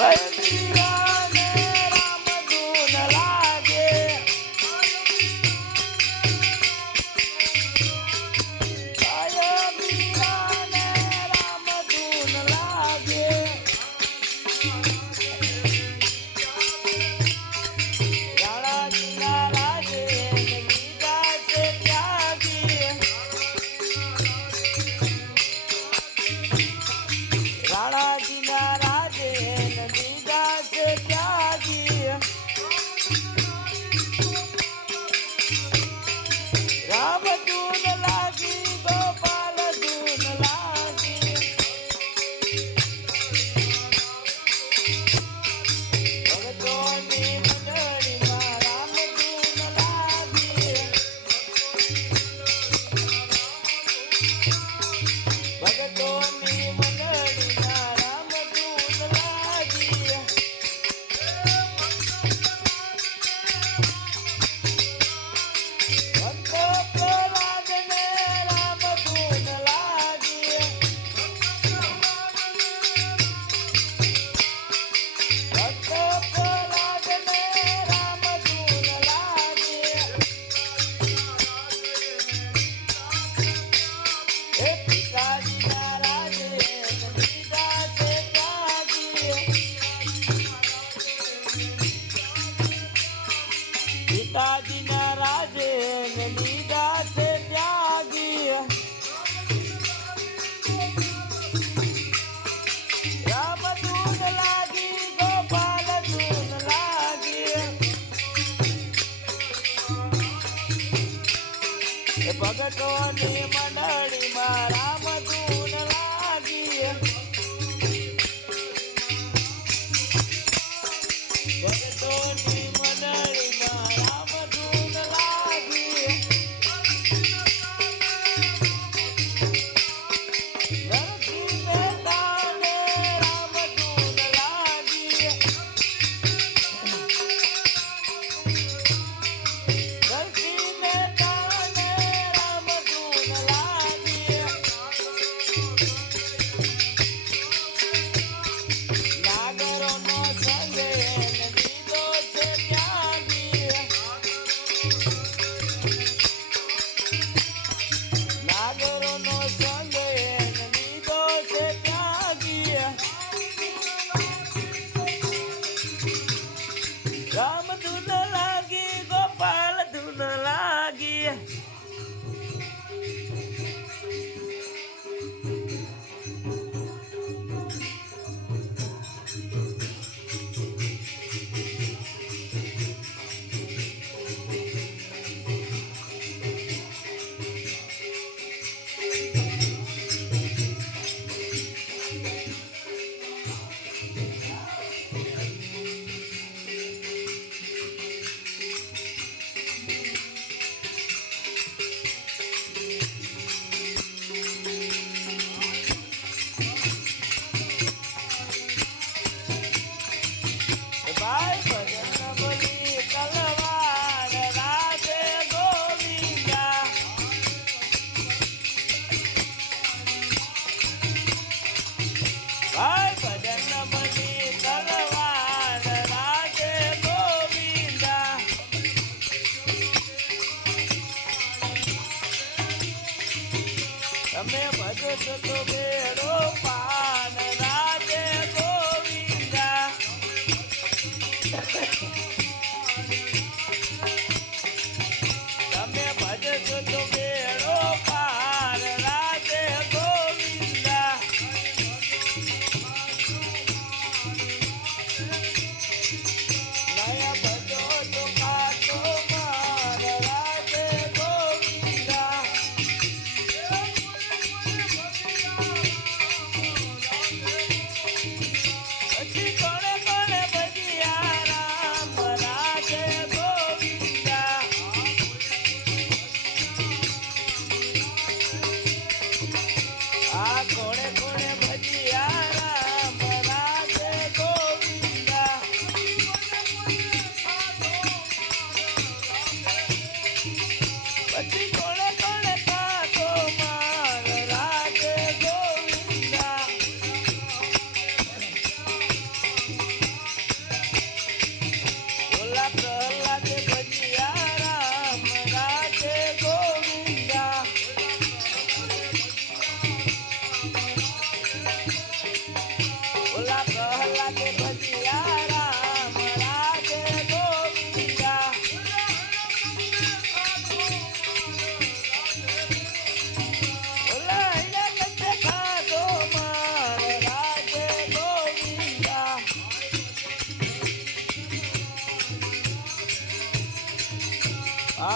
બલરાને રામ ધૂન લાગે બલરાને રામ ધૂન લાગે રાણાજીના રાજે લીધા છે ત્યાગી રાણાજીના રાજે લીધા છે ત્યાગી રામ ધૂન લાગી ગોપાલ ધૂન લાગી ભગતોની મંડળીમાં રામ ધૂન લાગી ભગતોની મંડળીમાં રામ ધૂન લાગી ભક્ત પ્રહલાદને રામ ધૂન લાગી ભક્ત પ્રહલાદને રામ ધૂન લાગી એ પિતાજીના રાજે લીધા છે ત્યાગી પિતાજીના રાજે લીધા છે ત્યાગી રામ ધૂન લાગી ગોપાલ ધૂન લાગી એ ભગતોની મંડળીમાં રામ ધૂન લાગી ભગતોની મંડળીમાં રામ ધૂન લાગી નરસિંહ મહેતાને રામ ધૂન લાગી નરસિંહ મહેતાને રામ ધૂન લાગી નાગરોનો સંગે લીધો છે ત્યાગી નાગરોનો સંગે લીધો છે ત્યાગી રામ ધૂન લાગી ગોપાલ ધૂન લાગી ભાઈ ભજન બોલી તલવાર રાજે ગોવિંદા ભાઈ ભજન બોલી તલવાર રાજે ગોવિંદા તમે ભજો તો બેડો પાન રાજે ગોવિંદા તમે ભજજો તો બેડો પાર રાજે ગોવિંદા નયા ભજો તો કાચો માર રાજે ગોવિંદા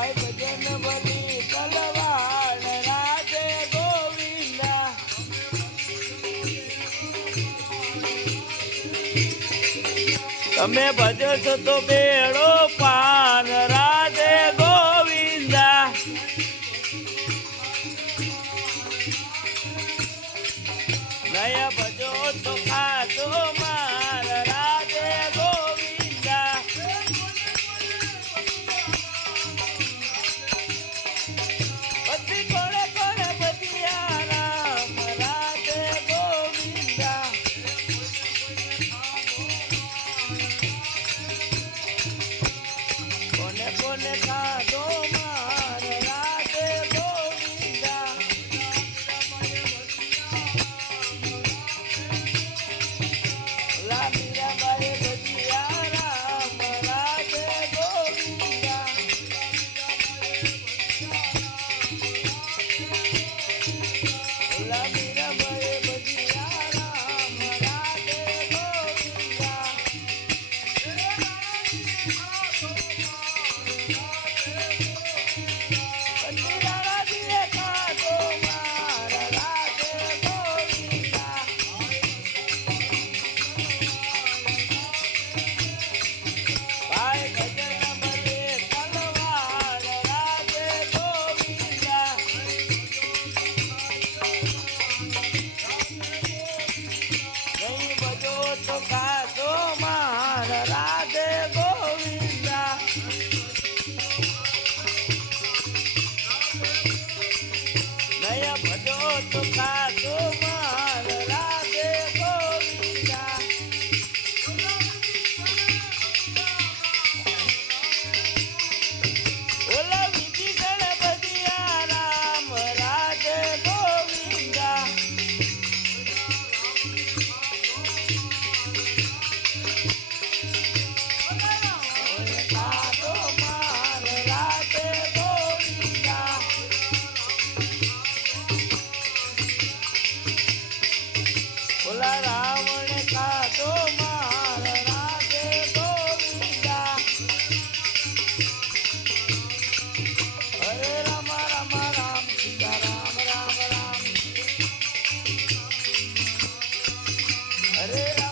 ભાઈ ભજન ભલી તલવાર રાધે ગોવિંદા. તમે ભજો છો તો બેડો પાર રાધે ગોવિંદા. નયા ભજો તો ખાધો માર રાધે ગોવિંદા. પછી કોણે કોણે બધિયા રામ રાધે ગોવિંદા. કોને કોને ખાધો માર રાધે ગોવિંદા. મીરાબાઈ ભજીયા રામ રાધે ગોવિંદા. મીરાબાઈ ભજીયા રામ રાધે ગોવિંદા. રાજીએ ખાધો માર રાધે ગોવિંદા. ભાઈ ભજન ભલે તલવાર રાધે ગોવિંદા. નહીં ભજો તો ખાધો માર રાધે ગોવિંદા. નયા ભજો તો ખાધો માર રાધે ગોવિંદા. ઓલા વિધિ ગણપતિયા રામ રાધે ગોવિંદા. ખાધો માર રાધે ગોવિંદા. ઓલા રાવણ ખાધો માર રાધે ગોવિંદા. હરે રામ રામ રામ સીતા રામ રામ રામ. હરે રામ